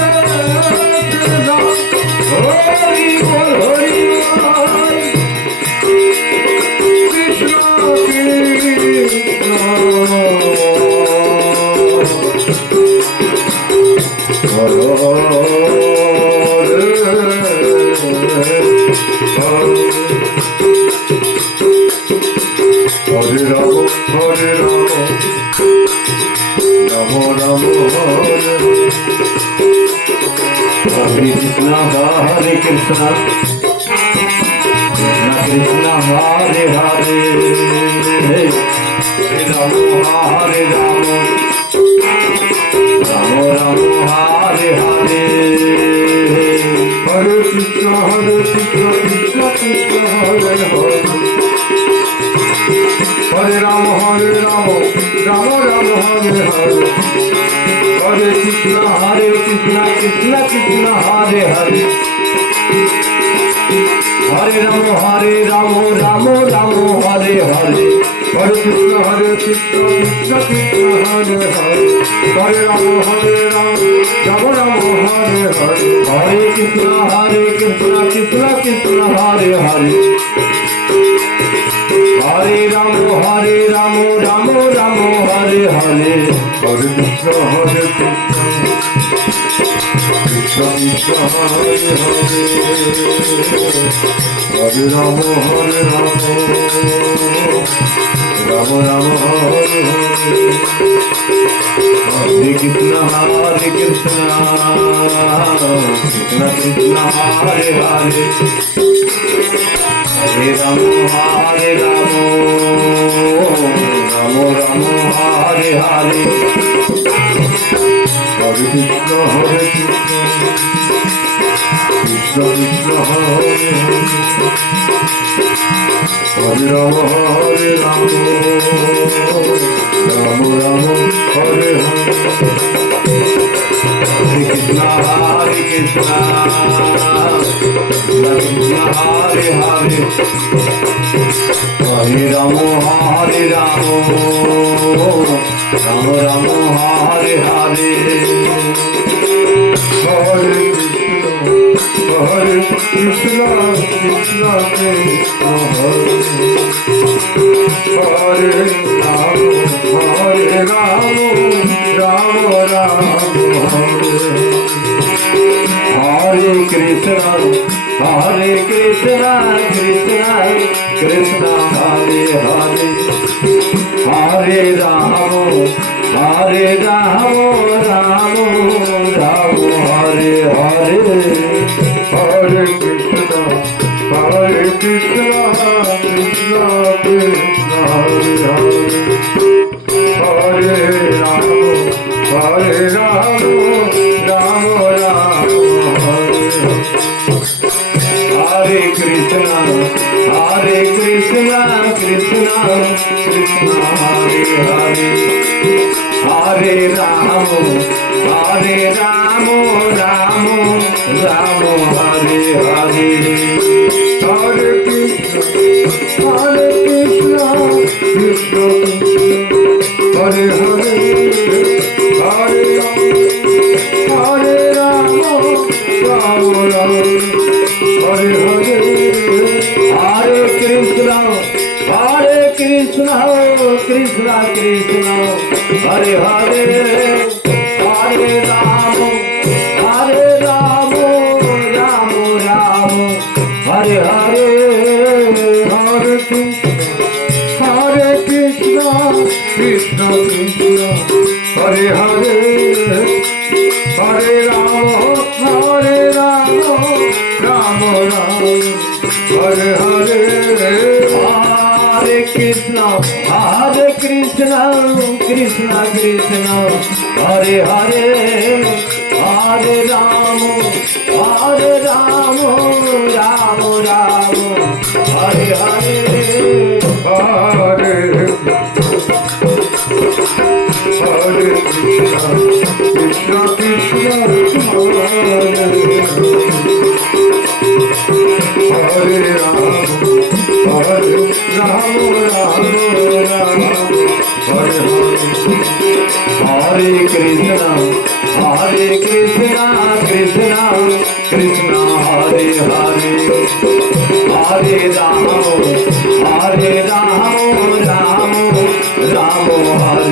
Hare Krishna Krishna Krishna Hare Hare Hare Rama Rama Rama Hare Hare Hare Krishna Krishna Hare Hare Hare Rama Hare Rama Rama Rama Hare Hare Hare Krishna Krishna Krishna Hare Hare Hare Rama Hare Rama Rama Rama Hare Hare Hare Krishna Krishna Krishna Hare Hare Hare Rama Rama Rama Hare Hare Hare Krishna Krishna Krishna Hare Hare Hare Rama Rama Rama Hare Hare Hare Krishna Krishna Krishna Hare Hare Hare Rama Rama Rama Hare Hare Hare Krishna Krishna Krishna Hare Hare Hare Rama Rama Rama Hare Hare Hare Krishna Krishna Krishna Hare Hare Hare Rama Rama Rama Hare Hare Hare Krishna Krishna Krishna Hare Hare Hare Rama Rama Rama Hare Hare Hare Krishna Krishna Hare Hare Hare Rama Rama Rama Hare Hare Hare Krishna, Krishna Krishna, Hare Rama, Hare Rama, Rama Rama, Hare Krishna, Hare Krishna, Krishna Krishna, Hare Hare, Hare Rama, Hare Rama, Rama Rama, Hare Hare. Hare Krishna, Hare Krishna, Krishna Krishna, Hare Hare, Hare Rama, Hare Rama, Rama Rama, Hare Krishna, Hare Krishna, Krishna Krishna, Hare Hare, Hare Rama, Hare Rama, Rama Rama, Hare Hare. Hare Krishna, Hare Krishna, Krishna Krishna, Hare Hare, Hare Rama, Rama Rama, Hare Hare. Hare Krishna, Hare Krishna, Krishna Krishna, Hare Hare, Hare Rama, Hare Rama, Rama Rama, Hare Hare. Hare Krishna, Hare Krishna, Krishna Krishna, Hare Hare, Hare Rama, Hare Rama, Rama Rama, Hare Hare. Hare Krishna, Hare Krishna, Krishna Krishna, Hare Hare, Hare Rama, Hare Rama, Rama Rama, Hare Hare. Hare Hare Krishna, Krishna Krishna, Hare Rama, Hare Rama, Rama Rama, Hare Hare. Hare Krishna, Hare Krishna, Krishna Krishna, Hare Hare, Hare Rama, Hare Rama, Rama Rama,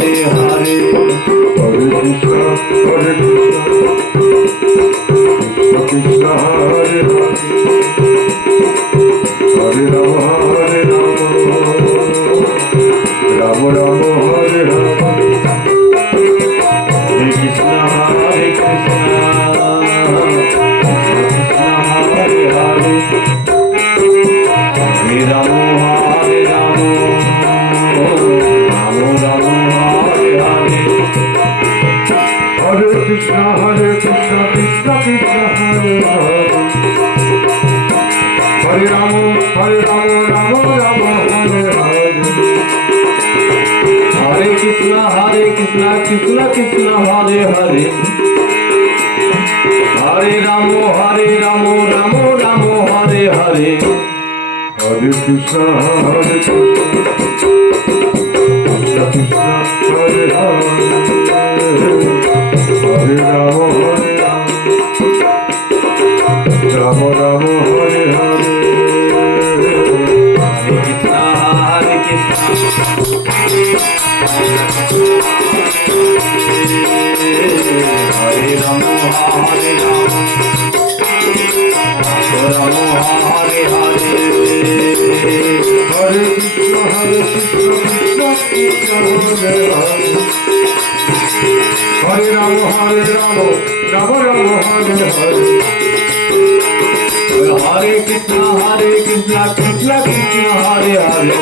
Hare Hare. Hare Krishna, Hare Krishna, Krishna Krishna, Hare Hare, Hare Rama, Hare Rama, Rama Rama, Hare Hare. Hare Krishna, Hare Krishna, Krishna Hare Hare, Hare Rama, Hare Rama, Rama Rama, Hare Hare. Hare Krishna, Hare Krishna, Krishna Krishna, Hare Hare, Hare Rama, Hare Rama, Rama Rama, Hare Hare. Hare Krishna, Hare Krishna, Krishna Krishna, Hare Hare, Hare Rama, Hare Rama, Rama Rama, Hare Hare. Hare Krishna, Hare Krishna, Krishna Krishna, Hare Hare, Hare Rama, Hare Rama, Rama Rama, Hare Hare. Hare Krishna, Hare Krishna, Hare Rama, Hare Rama, Rama Hare Hare. Hare Krishna, Hare Krishna, Krishna Krishna, Hare Hare, Hare Rama, Hare Rama, Rama Rama, Hare Hare. Hare Krishna, Hare Krishna, Krishna Krishna, Hare Hare,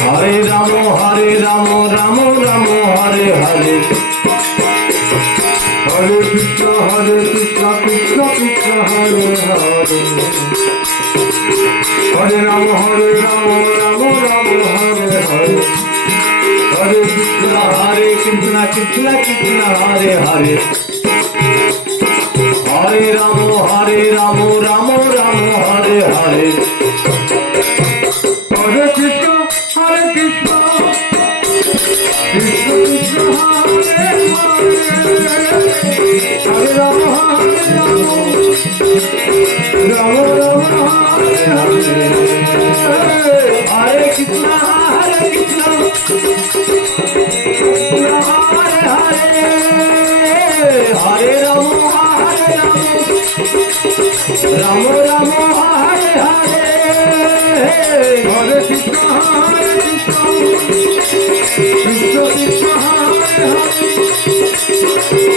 Hare Rama, Hare Rama, Rama Rama, Hare Hare. Hare Krishna, Hare Krishna, Krishna Krishna, Hare Hare, Hare Rama, Hare Rama, Rama Rama, Hare Hare. Hare Krishna, Hare Krishna, Krishna Krishna, Hare Hare, Hare Rama, Hare Rama, Rama Rama, Hare Hare. Hare Krishna, Hare Krishna, Krishna Krishna, Hare Hare, Ram Ram Hare Hare Hare Krishna Krishna Krishna Hare Hare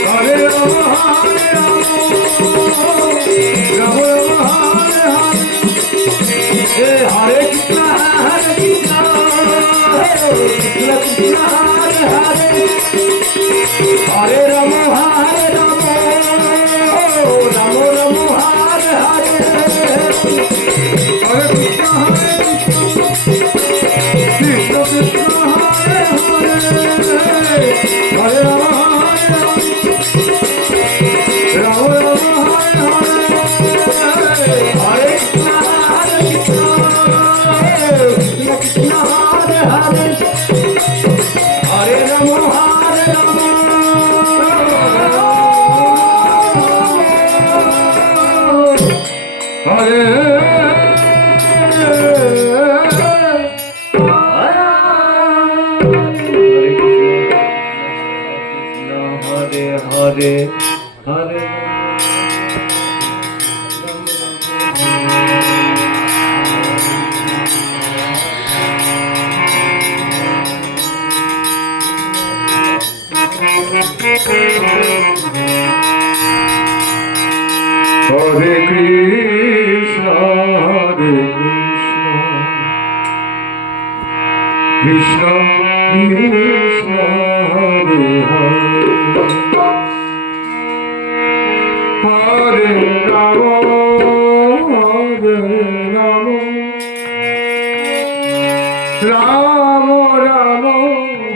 Hare Ram Ram Ram Hare Hare A Hare Krishna Krishna Krishna Hare Hare Hare Ram Ram Ram Ram Hare Hare Hare Krishna Krishna Krishna Hare Hare Hare Ram Ram Hare Hare Hare Krishna Krishna Hare Hare Hare Ram Hare Hare Hare Hare Hare Krishna Krishna Krishna Hare Hare Hare Ram Ram Ram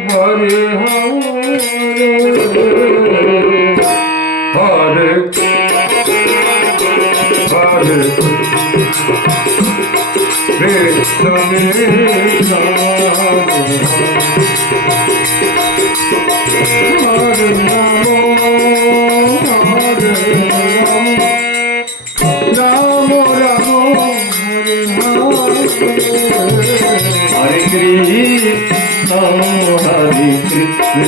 Hare Hare Hare Hare Krishna Krishna Hare Ram Ram Ram Hare Hare Krishna Hare Krishna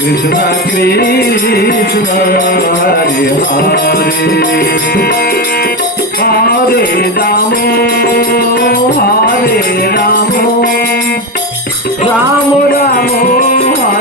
Krishna Krishna Hare Hare Hare Ram Ram Ram